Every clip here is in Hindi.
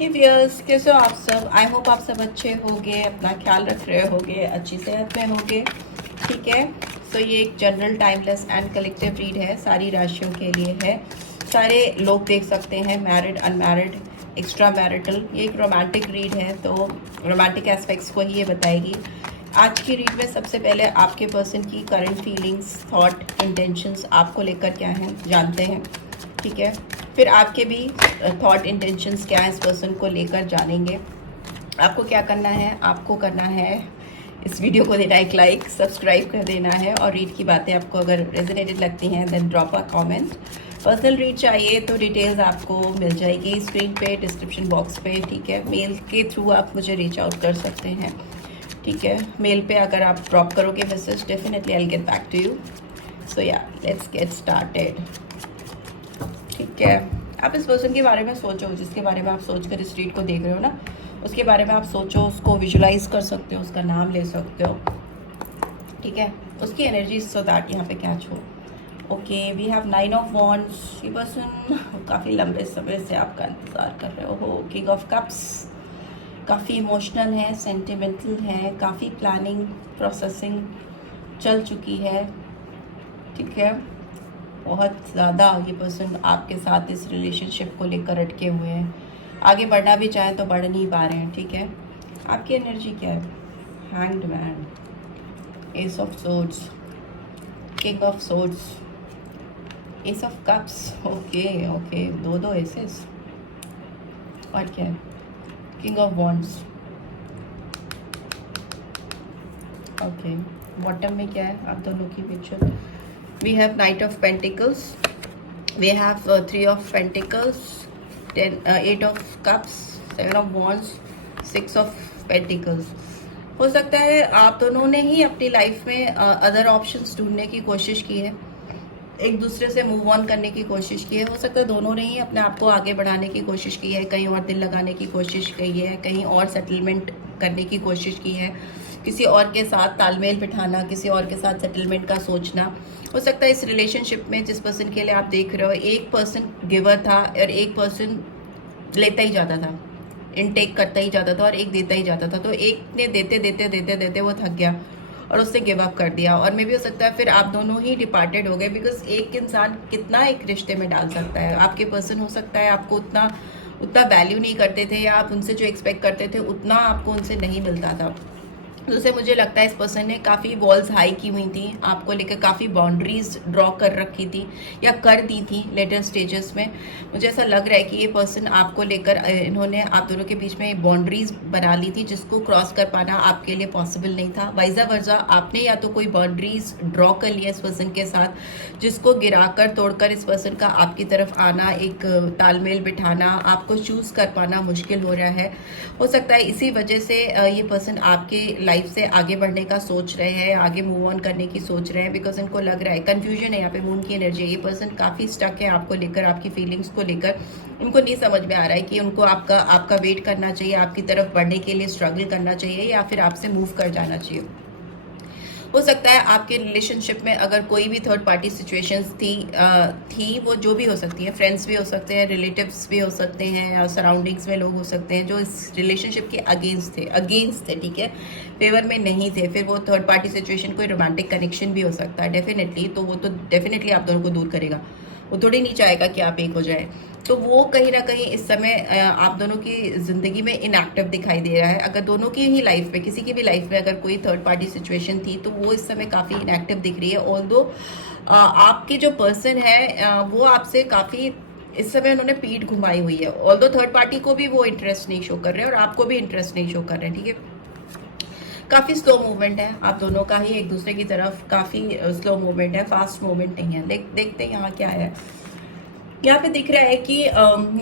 हे व्यूअर्स, कैसे हो आप सब। आई होप आप सब अच्छे होंगे, अपना ख्याल रख रहे होंगे, अच्छी सेहत में होंगे। ठीक है, सो ये एक general timeless and collective read है, सारी राशियों के लिए है। सारे लोग देख सकते हैं, मैरिड, अनमैरिड, एक्स्ट्रा मैरिटल। ये एक रोमांटिक रीड है, तो रोमांटिक एस्पेक्ट्स को ही ये बताएगी। आज की रीड में सबसे पहले आपके पर्सन की करंट फीलिंग्स, थॉट, इंटेंशंस आपको लेकर क्या हैं जानते हैं। ठीक है, फिर आपके भी थॉट इंटेंशंस क्या है इस पर्सन को लेकर जानेंगे। आपको क्या करना है, आपको करना है इस वीडियो को देना एक लाइक, सब्सक्राइब कर देना है, और रीड की बातें आपको अगर रेजोनेटेड लगती हैं then drop a comment. Personal read चाहिए तो डिटेल्स आपको मिल जाएगी स्क्रीन पे, डिस्क्रिप्शन बॉक्स पे। ठीक है, मेल के थ्रू आप मुझे रीच आउट कर सकते हैं। ठीक है, मेल पे अगर आप ड्रॉप करोगे message, definitely I will get back to you. So yeah, let's get started. ठीक है, आप इस पर्सन के बारे में सोचो, जिसके बारे में आप सोचकर इस रीड को देख रहे हो ना, उसके बारे में आप सोचो, उसको विजुलाइज कर सकते हो, उसका नाम ले सकते हो। ठीक है, उसकी एनर्जी सो दैट यहाँ पे कैच हो। Okay, we have 9 of wands. ये पर्सन काफ़ी लंबे समय से आपका इंतज़ार कर रहे हो। किंग ऑफ कप्स, काफ़ी इमोशनल है, सेंटिमेंटल है, काफ़ी प्लानिंग, प्रोसेसिंग चल चुकी है। ठीक है, बहुत ज़्यादा ये पर्सन आपके साथ इस रिलेशनशिप को लेकर अटके हुए हैं, आगे बढ़ना भी चाहें तो बढ़ नहीं पा रहे हैं। ठीक है, आपकी एनर्जी क्या है। Hanged man, ace of swords, king of swords, ace of cups. Okay okay, दो एसेस। और क्या है, king of wands. Okay, bottom में क्या है आप दोनों की picture. We have knight of pentacles, we have 3 of pentacles, 8 of cups, 7 of wands, 6 of pentacles। हो सकता है आप दोनों ने ही अपनी लाइफ में अदर ऑप्शंस ढूंढने की कोशिश की है, एक दूसरे से मूव ऑन करने की कोशिश की है। हो सकता है दोनों ने ही अपने आप को आगे बढ़ाने की कोशिश की है, कहीं और दिल लगाने की कोशिश की है, कहीं और सेटलमेंट करने की कोशिश की है, किसी और के साथ तालमेल बिठाना, किसी और के साथ सेटलमेंट का सोचना। हो सकता है इस रिलेशनशिप में जिस पर्सन के लिए आप देख रहे हो, एक पर्सन गिवर था और एक पर्सन लेता ही जाता था, इनटेक करता ही जाता था, और एक देता ही जाता था। तो एक ने देते देते देते देते वो थक गया और उससे गिव अप कर दिया, और मे भी हो सकता है फिर आप दोनों ही डिपार्टेड हो गए। बिकॉज एक इंसान कितना एक रिश्ते में डाल सकता है। आपके पर्सन हो सकता है आपको उतना उतना वैल्यू नहीं करते थे, या आप उनसे जो एक्सपेक्ट करते थे उतना आपको उनसे नहीं मिलता था। दूसरे मुझे लगता है इस पर्सन ने काफ़ी वॉल्स हाई की हुई थी, आपको लेकर काफ़ी बाउंड्रीज ड्रॉ कर रखी थी या कर दी थी लेटर स्टेजेस में। मुझे ऐसा लग रहा है कि ये पर्सन आपको लेकर, इन्होंने आप दोनों के बीच में बाउंड्रीज बना ली थी जिसको क्रॉस कर पाना आपके लिए पॉसिबल नहीं था। वाइजा वर्जा, आपने या तो कोई बाउंड्रीज ड्रॉ कर लिया इस पर्सन के साथ, जिसको गिराकर तोड़कर इस पर्सन का आपकी तरफ आना, एक तालमेल बिठाना, आपको चूज कर पाना मुश्किल हो रहा है। हो सकता है इसी वजह से ये पर्सन आपके लाइफ से आगे बढ़ने का सोच रहे हैं, आगे मूव ऑन करने की सोच रहे हैं। बिकॉज इनको लग रहा है, कंफ्यूजन है यहाँ पे, मून की एनर्जी है, ये पर्सन काफ़ी स्टक है आपको लेकर, आपकी फीलिंग्स को लेकर। उनको नहीं समझ में आ रहा है कि उनको आपका वेट करना चाहिए, आपकी तरफ बढ़ने के लिए स्ट्रगल करना चाहिए, या फिर आपसे मूव कर जाना चाहिए। हो सकता है आपके रिलेशनशिप में अगर कोई भी थर्ड पार्टी सिचुएशंस थी, वो जो भी हो सकती है, फ्रेंड्स भी हो सकते हैं, रिलेटिव्स भी हो सकते हैं, या सराउंडिंग्स में लोग हो सकते हैं जो इस रिलेशनशिप के अगेंस्ट थे। ठीक है, फेवर में नहीं थे। फिर वो थर्ड पार्टी सिचुएशन कोई रोमांटिक कनेक्शन भी हो सकता है डेफिनेटली, तो वो तो डेफिनेटली आप दोनों को दूर करेगा। वो थोड़ी नहीं चाहेगा कि आप एक हो जाए। तो वो कहीं ना कहीं इस समय आप दोनों की ज़िंदगी में इनएक्टिव दिखाई दे रहा है। अगर दोनों की ही लाइफ में, किसी की भी लाइफ में अगर कोई थर्ड पार्टी सिचुएशन थी, तो वो इस समय काफ़ी इनएक्टिव दिख रही है। ऑल्दो आपके जो पर्सन है वो आपसे काफ़ी इस समय उन्होंने पीठ घुमाई हुई है। ऑल्दो थर्ड पार्टी को भी वो इंटरेस्ट नहीं शो कर रहे हैं और आपको भी इंटरेस्ट नहीं शो कर रहे हैं। ठीक है, काफ़ी स्लो मूवमेंट है आप दोनों का ही एक दूसरे की तरफ, काफ़ी स्लो मूवमेंट है, फास्ट मूवमेंट नहीं है। देखते हैं यहाँ क्या है। यहाँ पे दिख रहा है कि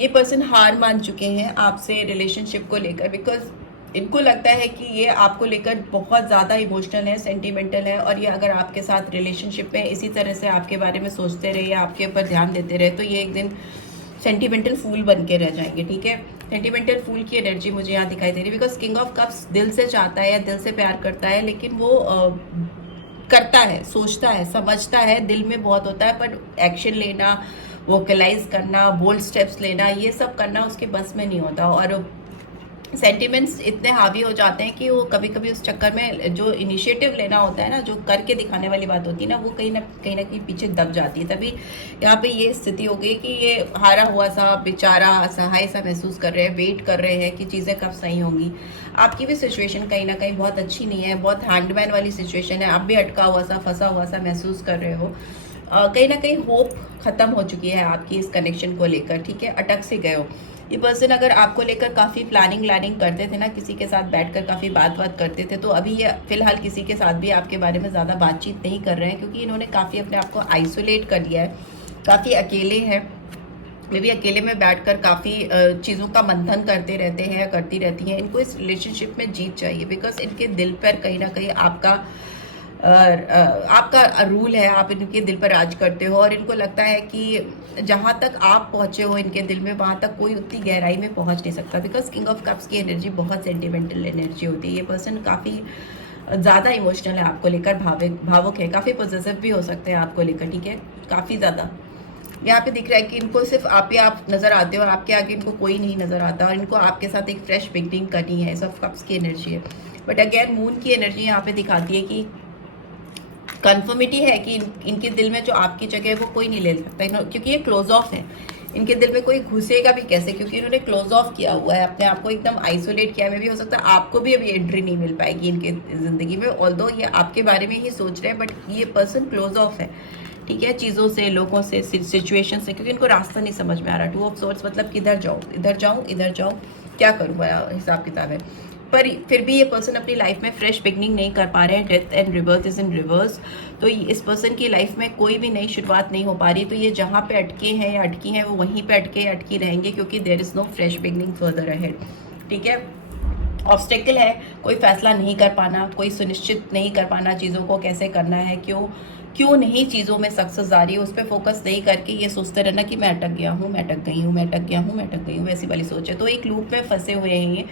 ये पर्सन हार मान चुके हैं आपसे रिलेशनशिप को लेकर। बिकॉज इनको लगता है कि ये आपको लेकर बहुत ज़्यादा इमोशनल है, सेंटिमेंटल है, और ये अगर आपके साथ रिलेशनशिप में इसी तरह से आपके बारे में सोचते रहे या आपके ऊपर ध्यान देते रहे, तो ये एक दिन सेंटिमेंटल फूल बन के रह जाएंगे। ठीक है, सेंटिमेंटल फूल की एनर्जी मुझे यहाँ दिखाई दे रही है। बिकॉज किंग ऑफ कप्स दिल से चाहता है या दिल से प्यार करता है, लेकिन वो करता है, सोचता है, समझता है, दिल में बहुत होता है, पर एक्शन लेना, वोकलाइज करना, बोल्ड स्टेप्स लेना, ये सब करना उसके बस में नहीं होता। और सेंटिमेंट्स इतने हावी हो जाते हैं कि वो कभी कभी उस चक्कर में जो इनिशिएटिव लेना होता है ना, जो करके दिखाने वाली बात होती है ना, वो कहीं ना कहीं पीछे दब जाती है। तभी यहाँ पे ये स्थिति हो गई कि ये हारा हुआ सा, बेचारा असहाय सा महसूस कर रहे हैं, वेट कर रहे हैं कि चीज़ें कब सही होंगी। आपकी भी सिचुएशन कहीं ना कहीं बहुत अच्छी नहीं है, बहुत हैंडमैन वाली सिचुएशन है। आप भी अटका हुआ सा, फंसा हुआ सा महसूस कर रहे हो। कहीं ना कहीं होप खत्म हो चुकी है आपकी इस कनेक्शन को लेकर, ठीक है, अटक से गए हो। ये पर्सन अगर आपको लेकर काफ़ी प्लानिंग करते थे ना, किसी के साथ बैठकर काफ़ी बात करते थे, तो अभी ये फिलहाल किसी के साथ भी आपके बारे में ज़्यादा बातचीत नहीं कर रहे हैं, क्योंकि इन्होंने काफ़ी अपने आप को आइसोलेट कर लिया है, काफ़ी अकेले हैं। वे भी अकेले में बैठकर काफ़ी चीज़ों का मंथन करते रहते हैं, करती रहती हैं। इनको इस रिलेशनशिप में जीत चाहिए, बिकॉज इनके दिल पर कहीं ना कहीं आपका रूल है, आप इनके दिल पर राज करते हो। और इनको लगता है कि जहाँ तक आप पहुँचे हो इनके दिल में, वहाँ तक कोई उतनी गहराई में पहुँच नहीं सकता, बिकॉज किंग ऑफ कप्स की एनर्जी बहुत सेंटिमेंटल एनर्जी होती है। ये पर्सन काफ़ी ज़्यादा इमोशनल है आपको लेकर, भावुक है, काफ़ी पॉजिटिव भी हो सकते हैं आपको लेकर, ठीक है, काफ़ी ज़्यादा। यहाँ पे दिख रहा है कि इनको सिर्फ आप ही आप नज़र आते हो और आपके आगे इनको कोई नहीं नज़र आता, और इनको आपके साथ एक फ्रेश बिगनिंग करनी है। सब कप्स की एनर्जी है। बट अगेन मून की एनर्जी यहाँ पे दिखाती है कि कन्फर्मिटी है कि इनके दिल में जो आपकी जगह है वो कोई नहीं ले सकता, क्योंकि ये क्लोज ऑफ है। इनके दिल में कोई घुसेगा भी कैसे, क्योंकि इन्होंने क्लोज ऑफ किया हुआ है, अपने आप को एकदम आइसोलेट किया है। भी हो सकता है आपको भी अभी एंट्री नहीं मिल पाएगी इनके ज़िंदगी में, ऑल्दो ये आपके बारे में ही सोच रहे हैं, बट ये पर्सन क्लोज ऑफ है, ठीक है, चीज़ों से, लोगों से, सिचुएशन से, क्योंकि इनको रास्ता नहीं समझ में आ रहा। 2 ऑफ सोर्ड्स मतलब किधर जाऊँ, इधर जाऊँ, इधर जाऊँ, क्या करूँ, हिसाब किताब है। पर फिर भी ये पर्सन अपनी लाइफ में फ्रेश बिगनिंग नहीं कर पा रहे हैं। Death and rebirth is in reverse. तो इस पर्सन की लाइफ में कोई भी नई शुरुआत नहीं हो पा रही। तो ये जहाँ पे अटके हैं या अटकी हैं, वो वहीं पे अटकी रहेंगे, क्योंकि there is no fresh beginning further ahead, ठीक है। ऑब्स्टेकल है, कोई फैसला नहीं कर पाना, कोई सुनिश्चित नहीं कर पाना चीज़ों को कैसे करना है, क्यों नहीं चीज़ों में सक्सेस आ रही है, उस पर फोकस नहीं करके ये सोचते रहना कि मैं अटक गया हूँ, मैं अटक गई हूँ, मैं अटक गया हूँ, मैं अटक गई हूँ, वैसी वाली सोच है। तो एक लूप में फंसे हुए हैं ये।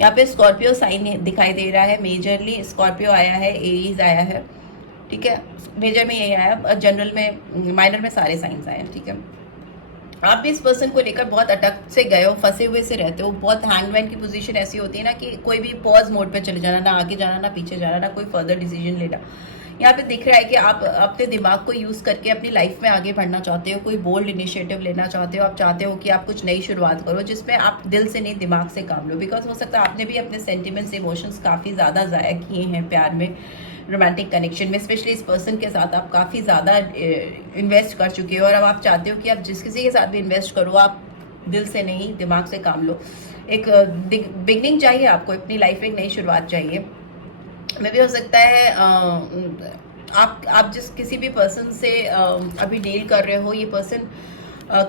यहाँ पे स्कॉर्पियो साइन दिखाई दे रहा है, मेजरली स्कॉर्पियो आया है, एरीज आया है, ठीक है, मेजर में यही आया, जनरल में, माइनर में सारे साइंस आए हैं, ठीक है। आप भी इस पर्सन को लेकर बहुत अटक से गए हो, फंसे हुए से रहते हो। बहुत हैंडमैन की पोजीशन ऐसी होती है ना कि कोई भी पॉज मोड पे चले जाना, ना आगे जाना, ना पीछे जाना, ना कोई फर्दर डिसीजन लेना। यहाँ पे दिख रहा है कि आप अपने दिमाग को यूज़ करके अपनी लाइफ में आगे बढ़ना चाहते हो, कोई बोल्ड इनिशिएटिव लेना चाहते हो। आप चाहते हो कि आप कुछ नई शुरुआत करो, जिसमें आप दिल से नहीं दिमाग से काम लो, बिकॉज हो सकता है आपने भी अपने सेंटिमेंट्स, इमोशंस काफ़ी ज़्यादा ज़ाया किए हैं प्यार में, रोमांटिक कनेक्शन में। स्पेशली इस पर्सन के साथ आप काफ़ी ज़्यादा इन्वेस्ट कर चुके हो, और अब आप चाहते हो कि आप जिस किसी के साथ भी इन्वेस्ट करो, आप दिल से नहीं दिमाग से काम लो। एक बिगनिंग चाहिए आपको, अपनी लाइफ में एक नई शुरुआत चाहिए। में भी हो सकता है आप जिस किसी भी पर्सन से अभी डील कर रहे हो, ये पर्सन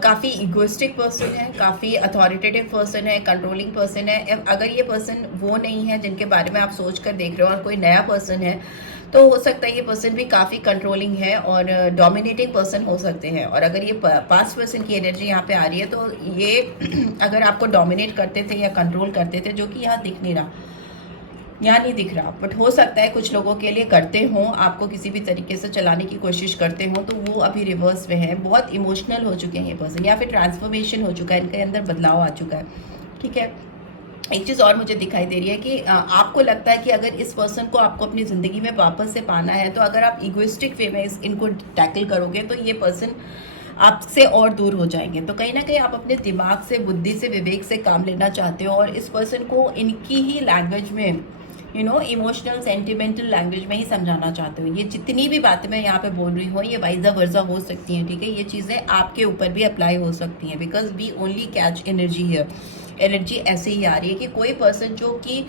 काफ़ी इगोइस्टिक पर्सन है, काफ़ी अथॉरिटेटिव पर्सन है, कंट्रोलिंग पर्सन है। अगर ये पर्सन वो नहीं है जिनके बारे में आप सोच कर देख रहे हो और कोई नया पर्सन है, तो हो सकता है ये पर्सन भी काफ़ी कंट्रोलिंग है और डोमिनेटिंग पर्सन हो सकते हैं। और अगर ये पास्ट पर्सन की एनर्जी यहाँ पे आ रही है, तो ये अगर आपको डोमिनेट करते थे या कंट्रोल करते थे, जो कि यहाँ दिख नहीं रहा, यहाँ नहीं दिख रहा, बट हो सकता है कुछ लोगों के लिए करते हों, आपको किसी भी तरीके से चलाने की कोशिश करते हों, तो वो अभी रिवर्स में है। बहुत इमोशनल हो चुके हैं ये पर्सन, या फिर ट्रांसफॉर्मेशन हो चुका है, इनके अंदर बदलाव आ चुका है, ठीक है। एक चीज़ और मुझे दिखाई दे रही है कि आपको लगता है कि अगर इस पर्सन को आपको अपनी ज़िंदगी में वापस से पाना है, तो अगर आप इगोइस्टिक वे में इनको टैकल करोगे, तो ये पर्सन आपसे और दूर हो जाएंगे। तो कहीं ना कहीं आप अपने दिमाग से, बुद्धि से, विवेक से काम लेना चाहते हो, और इस पर्सन को इनकी ही लैंग्वेज में, इमोशनल सेंटिमेंटल लैंग्वेज में ही समझाना चाहते हो। ये जितनी भी बातें मैं यहाँ पे बोल रही हूँ, ये वाइजा वर्जा हो सकती हैं, ठीक है। ये चीज़ें आपके ऊपर भी अप्लाई हो सकती हैं, because we only catch energy है। एनर्जी ऐसे ही आ रही है कि कोई पर्सन जो कि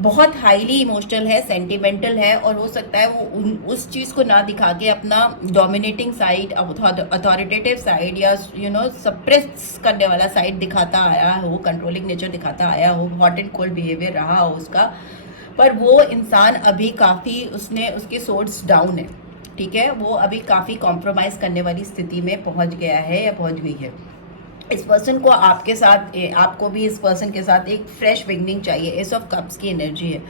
बहुत हाईली इमोशनल है, सेंटिमेंटल है, और हो सकता है वो उस चीज़ को ना दिखा के अपना डोमिनेटिंग साइड, अथॉरिटेटिव साइड, या सप्रेस करने वाला साइड दिखाता आया हो, कंट्रोलिंग नेचर दिखाता आया हो, हॉट एंड कोल्ड बिहेवियर रहा हो उसका। पर वो इंसान अभी काफ़ी, उसकी सोर्स डाउन है, ठीक है। वो अभी काफ़ी कॉम्प्रोमाइज़ करने वाली स्थिति में पहुंच गया है या पहुंच गई है। इस पर्सन को आपके साथ, आपको भी इस पर्सन के साथ एक फ्रेश बिगनिंग चाहिए। एस ऑफ कप्स की एनर्जी है।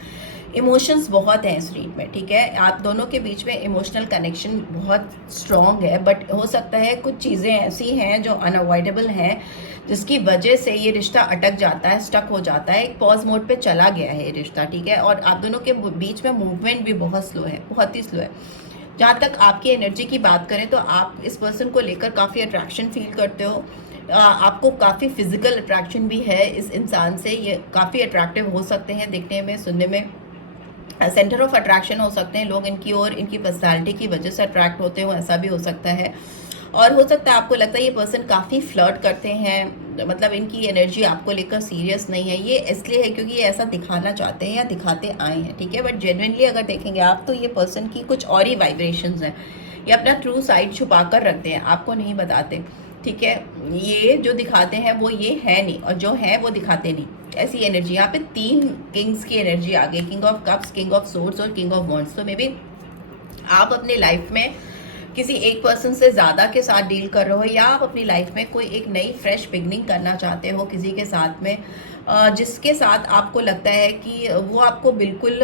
इमोशंस बहुत हैं इस रीड में, ठीक है। आप दोनों के बीच में इमोशनल कनेक्शन बहुत स्ट्रॉन्ग है, बट हो सकता है कुछ चीज़ें ऐसी हैं जो अनअवॉइडेबल हैं, जिसकी वजह से ये रिश्ता अटक जाता है, स्टक हो जाता है, एक पॉज मोड पे चला गया है ये रिश्ता, ठीक है। और आप दोनों के बीच में मूवमेंट भी बहुत स्लो है, बहुत ही स्लो है। जहाँ तक आपकी एनर्जी की बात करें तो आप इस पर्सन को लेकर काफ़ी अट्रैक्शन फील करते हो। आपको काफ़ी फिजिकल अट्रैक्शन भी है इस इंसान से, ये काफ़ी अट्रैक्टिव हो सकते हैं दिखने में, सुनने में, सेंटर ऑफ अट्रैक्शन हो सकते हैं लोग इनकी, और इनकी पर्सनालिटी की वजह से अट्रैक्ट होते हो, ऐसा भी हो सकता है। और हो सकता है आपको लगता है ये पर्सन काफ़ी फ्लर्ट करते हैं, मतलब इनकी एनर्जी आपको लेकर सीरियस नहीं है। ये इसलिए है क्योंकि ये ऐसा दिखाना चाहते हैं या दिखाते आए हैं, ठीक है। बट जेन्युइनली अगर देखेंगे आप तो ये पर्सन की कुछ और ही वाइब्रेशंस हैं, ये अपना ट्रू साइड छुपा कर रखते हैं, आपको नहीं बताते, ठीक है। ये जो दिखाते हैं वो ये है नहीं, और जो है वो दिखाते नहीं, ऐसी एनर्जी। यहाँ पे 3 किंग्स की एनर्जी आ गई, king of cups, king of swords और किंग ऑफ वॉन्ड्स। तो मे बी आप अपनी लाइफ में किसी एक पर्सन से ज़्यादा के साथ डील कर रहे हो, या आप अपनी लाइफ में कोई एक नई फ्रेश बिगनिंग करना चाहते हो किसी के साथ में, जिसके साथ आपको लगता है कि वो आपको बिल्कुल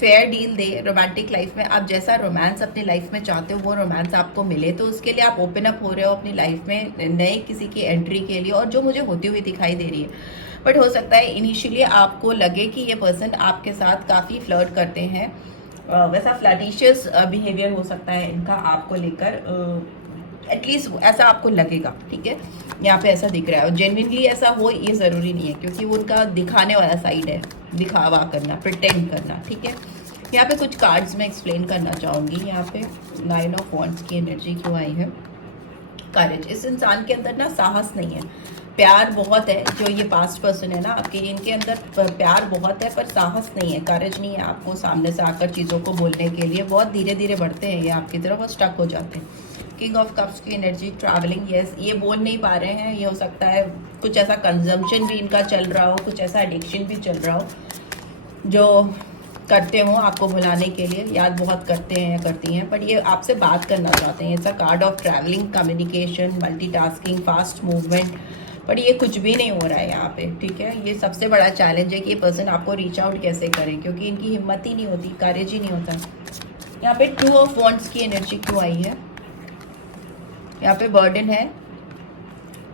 फेयर डील दे रोमांटिक लाइफ में। आप जैसा रोमांस अपनी लाइफ में चाहते हो वो रोमांस आपको मिले, तो उसके लिए आप ओपन अप हो रहे हो अपनी लाइफ में नए किसी की एंट्री के लिए, और जो मुझे होती हुई दिखाई दे रही है। बट हो सकता है इनिशियली आपको लगे कि ये पर्सन आपके साथ काफ़ी फ्लर्ट करते हैं, वैसा फ्लर्टिशियस बिहेवियर हो सकता है इनका आपको लेकर, एटलीस्ट ऐसा आपको लगेगा, ठीक है। यहाँ पे ऐसा दिख रहा है, और जेन्युइनली ऐसा हो ये ज़रूरी नहीं है, क्योंकि वो उनका दिखाने वाला साइड है, दिखावा करना, प्रिटेंड करना, ठीक है। यहाँ पे कुछ कार्ड्स मैं एक्सप्लेन करना चाहूँगी। यहाँ पे 9 ऑफ वॉन्ड्स की एनर्जी क्यों आई है? करेज। इस इंसान के अंदर ना साहस नहीं है, प्यार बहुत है। जो ये पास्ट पर्सन है ना आपके, इनके अंदर प्यार बहुत है पर साहस नहीं है, करेज नहीं है आपको सामने से आकर चीज़ों को बोलने के लिए। बहुत धीरे धीरे बढ़ते हैं ये आपकी तरफ और स्टक हो जाते हैं। किंग ऑफ कप्स की एनर्जी, ट्रैवलिंग, यस, ये बोल नहीं पा रहे हैं। ये हो सकता है कुछ ऐसा कंजम्पशन भी इनका चल रहा हो, कुछ ऐसा एडिक्शन भी चल रहा हो जो करते हो आपको भुलाने के लिए, याद बहुत करते हैं या करती हैं, पर ये आपसे बात करना चाहते हैं। It's a card of travelling, communication, multitasking, fast movement, पर ये कुछ भी नहीं हो रहा है यहाँ पे, ठीक है। ये सबसे बड़ा चैलेंज है कि ये पर्सन आपको रीच आउट कैसे करें, क्योंकि इनकी हिम्मत ही नहीं होती, करेज ही नहीं होता। यहाँ पे 2 ऑफ वॉन्ड्स की एनर्जी क्यों आई है? यहाँ पे बर्डन है,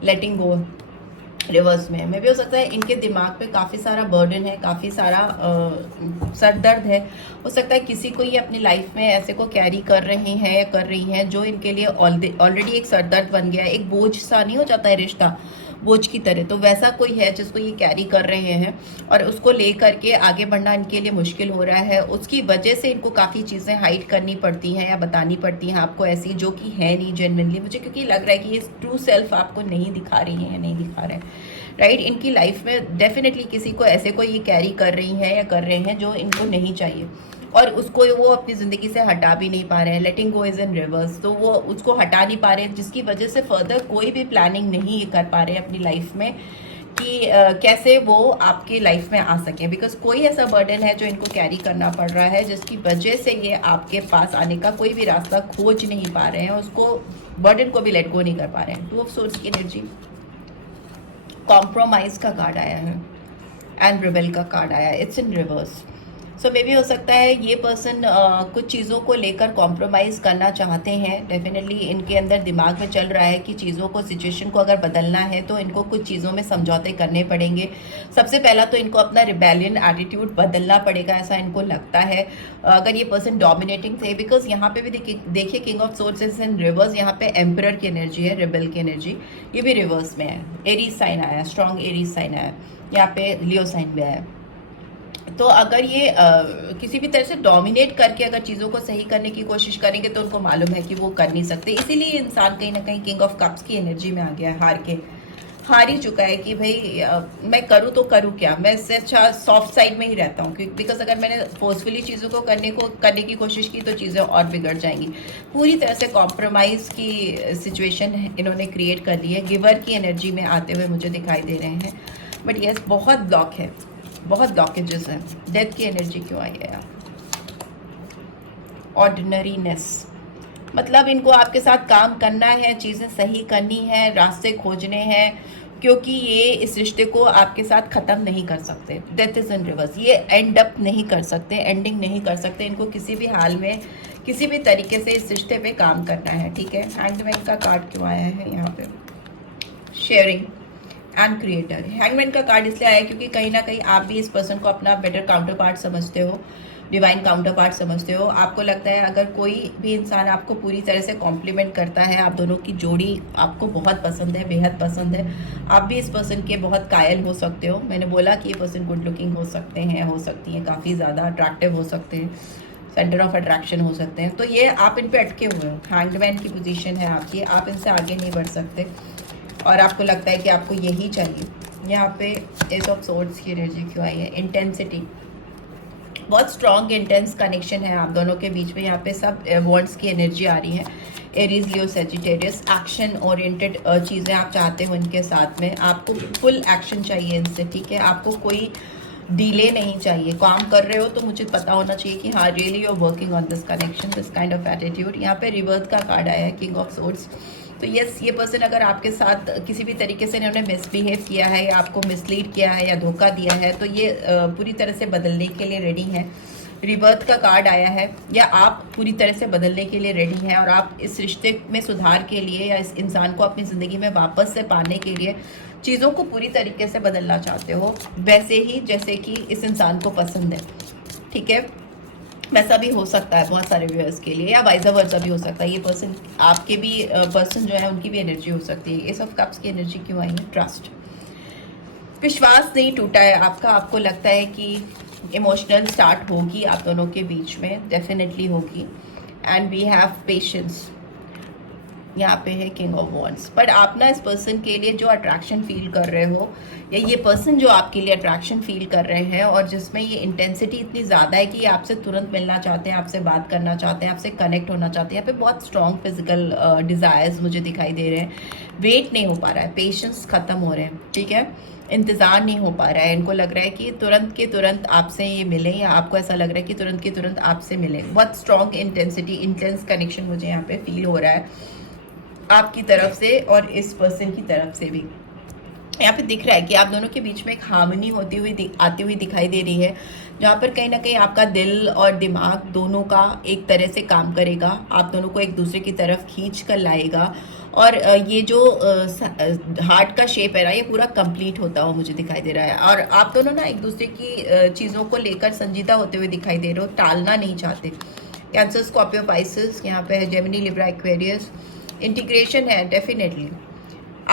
लेटिंग गो रिवर्स में। भी हो सकता है इनके दिमाग पे काफ़ी सारा बर्डन है, काफ़ी सारा सर दर्द है। हो सकता है किसी को ये अपनी लाइफ में ऐसे को कैरी कर रहे हैं या कर रही हैं जो इनके लिए ऑलरेडी एक सर दर्द बन गया है, एक बोझ सा नहीं हो जाता है रिश्ता, बोझ की तरह। तो वैसा कोई है जिसको ये कैरी कर रहे हैं और उसको ले करके आगे बढ़ना इनके लिए मुश्किल हो रहा है। उसकी वजह से इनको काफ़ी चीज़ें हाइड करनी पड़ती हैं या बतानी पड़ती हैं आपको, ऐसी जो कि है नहीं जेन्युइनली, मुझे क्योंकि लग रहा है कि ये ट्रू सेल्फ आपको नहीं दिखा रही हैं या नहीं दिखा रहे हैं, राइट। इनकी लाइफ में डेफिनेटली किसी को ऐसे को ये कैरी कर रही हैं या कर रहे हैं जो इनको नहीं चाहिए, और उसको वो अपनी ज़िंदगी से हटा भी नहीं पा रहे हैं। लेटिंग गो इज इन रिवर्स, तो वो उसको हटा नहीं पा रहे हैं, जिसकी वजह से फर्दर कोई भी प्लानिंग नहीं कर पा रहे हैं अपनी लाइफ में कि कैसे वो आपकी लाइफ में आ सके, बिकॉज कोई ऐसा बर्डन है जो इनको कैरी करना पड़ रहा है, जिसकी वजह से ये आपके पास आने का कोई भी रास्ता खोज नहीं पा रहे हैं, उसको बर्डन को भी लेट गो नहीं कर पा रहे हैं। 2 ऑफ सोर्स की एनर्जी, कॉम्प्रोमाइज का कार्ड आया है एंड रिबेल का कार्ड आया है, it's in reverse. So may be हो सकता है ये पर्सन कुछ चीज़ों को लेकर कॉम्प्रोमाइज़ करना चाहते हैं। डेफिनेटली इनके अंदर दिमाग में चल रहा है कि चीज़ों को, सिचुएशन को अगर बदलना है तो इनको कुछ चीज़ों में समझौते करने पड़ेंगे। सबसे पहला तो इनको अपना रिबेलियन एटीट्यूड बदलना पड़ेगा, ऐसा इनको लगता है। अगर ये पर्सन डोमिनेटिंग थे, बिकॉज यहाँ पे भी देखिए king of sources in reverse, यहाँ पे एम्परर की एनर्जी है, रिबेल की एनर्जी, ये भी रिवर्स में है। एरीज साइन आया, स्ट्रॉन्ग एरीज साइन आया, यहाँ पे लियो साइन भी आया। तो अगर ये किसी भी तरह से डोमिनेट करके अगर चीज़ों को सही करने की कोशिश करेंगे तो उनको मालूम है कि वो कर नहीं सकते, इसीलिए इंसान कहीं ना कहीं किंग ऑफ कप्स की एनर्जी में आ गया है, हार ही चुका है कि भाई मैं करूँ तो करूँ क्या, मैं इससे अच्छा सॉफ्ट साइड में ही रहता हूँ, क्योंकि बिकॉज अगर मैंने फोर्सफुली चीज़ों को करने की कोशिश की तो चीज़ें और बिगड़ जाएंगी। पूरी तरह से कॉम्प्रोमाइज़ की सिचुएशन इन्होंने क्रिएट कर ली है। गिवर की एनर्जी में आते हुए मुझे दिखाई दे रहे हैं, बट यस बहुत ब्लॉक है, बहुत ब्लॉकेजेस हैं। डेथ की एनर्जी क्यों आई है? ऑर्डिनरीनेस, मतलब इनको आपके साथ काम करना है, चीज़ें सही करनी है, रास्ते खोजने हैं, क्योंकि ये इस रिश्ते को आपके साथ ख़त्म नहीं कर सकते। डेथ इज़ इन रिवर्स, ये एंड अप नहीं कर सकते, एंडिंग नहीं कर सकते। इनको किसी भी हाल में किसी भी तरीके से इस रिश्ते पे काम करना है, ठीक है। हैंगमैन का कार्ड क्यों आया है यहाँ पे? Sharing and creator. हैंगमैन का कार्ड इसलिए आया क्योंकि कहीं ना कहीं आप भी इस पर्सन को अपना बेटर काउंटर पार्ट समझते हो, डिवाइन काउंटर पार्ट समझते हो। आपको लगता है अगर कोई भी इंसान आपको पूरी तरह से कॉम्प्लीमेंट करता है, आप दोनों की जोड़ी आपको बहुत पसंद है, बेहद पसंद है, आप भी इस पर्सन के बहुत कायल हो सकते हो। मैंने बोला कि ये पर्सन गुड लुकिंग हो सकते हैं, हो सकती हैं, काफ़ी ज़्यादा अट्रैक्टिव हो सकते हैं, सेंटर ऑफ अट्रैक्शन हो सकते हैं। तो ये आप इन पे अटके हुए हो, हैंगमैन की पोजीशन है आपकी, आप इनसे आगे नहीं बढ़ सकते और आपको लगता है कि आपको यही चाहिए। यहाँ पे एस ऑफ सोर्ड्स की एनर्जी क्यों आई है? इंटेंसिटी, बहुत स्ट्रॉन्ग इंटेंस कनेक्शन है आप दोनों के बीच में। यहाँ पे सब वॉन्ड्स की एनर्जी आ रही है। एरीज, लियो, सेजिटेरियस, एक्शन ओरिएंटेड चीज़ें आप चाहते हो इनके साथ में, आपको फुल एक्शन चाहिए इनसे, ठीक है। आपको कोई डिले नहीं चाहिए, काम कर रहे हो तो मुझे पता होना चाहिए कि हाँ really you are working on this connection, this kind of attitude. यहाँ पे रिवर्थ का कार्ड आया है, किंग ऑफ सोर्ड्स। तो यस, ये पर्सन अगर आपके साथ किसी भी तरीके से इन्होंने मिसबिहेव किया है या आपको मिसलीड किया है या धोखा दिया है, तो ये पूरी तरह से बदलने के लिए रेडी है। रिबर्थ का कार्ड आया है, या आप पूरी तरह से बदलने के लिए रेडी हैं और आप इस रिश्ते में सुधार के लिए या इस इंसान को अपनी ज़िंदगी में वापस से पाने के लिए चीज़ों को पूरी तरीके से बदलना चाहते हो, वैसे ही जैसे कि इस इंसान को पसंद है, ठीक है। वैसा भी हो सकता है बहुत सारे व्यूअर्स के लिए, या वाइज़ वर्सा भी हो सकता है। ये पर्सन आपके भी पर्सन जो है उनकी भी एनर्जी हो सकती है। एस ऑफ कप्स की एनर्जी क्यों आई है? ट्रस्ट, विश्वास नहीं टूटा है आपका। आपको लगता है कि इमोशनल स्टार्ट होगी आप दोनों के बीच में, डेफिनेटली होगी। एंड वी हैव पेशेंस, यहाँ पे है किंग ऑफ वॉन्ड्स। पर आप ना इस पर्सन के लिए जो अट्रैक्शन फील कर रहे हो, या ये पर्सन जो आपके लिए अट्रैक्शन फील कर रहे हैं और जिसमें ये इंटेंसिटी इतनी ज़्यादा है कि ये आपसे तुरंत मिलना चाहते हैं, आपसे बात करना चाहते हैं, आपसे कनेक्ट होना चाहते हैं। यहाँ पे बहुत स्ट्रॉन्ग फिजिकल डिज़ायर्स मुझे दिखाई दे रहे हैं। वेट नहीं हो पा रहा है, पेशेंस ख़त्म हो रहे हैं, ठीक है। इंतज़ार नहीं हो पा रहा है, इनको लग रहा है कि तुरंत के तुरंत आपसे ये मिले, या आपको ऐसा लग रहा है कि तुरंत के तुरंत आपसे मिले। बहुत स्ट्रॉन्ग इंटेंसिटी, इंटेंस कनेक्शन मुझे यहाँ पे फील हो रहा है आपकी तरफ से और इस पर्सन की तरफ से भी। यहाँ पे दिख रहा है कि आप दोनों के बीच में एक हार्मनी होती हुई आती हुई दिखाई दे रही है, जहाँ पर कहीं ना कहीं आपका दिल और दिमाग दोनों का एक तरह से काम करेगा, आप दोनों को एक दूसरे की तरफ खींच कर लाएगा। और ये जो हार्ट का शेप है ना, ये पूरा कंप्लीट होता हुआ मुझे दिखाई दे रहा है। और आप दोनों ना एक दूसरे की चीज़ों को लेकर संजीदा होते हुए दिखाई दे रहे हो, टालना नहीं चाहते। कैंसर, स्कॉर्पियो, पाइसेस, यहाँ पे है जेमिनी, लिब्रा, एक्वेरियस। इंटीग्रेशन है डेफिनेटली,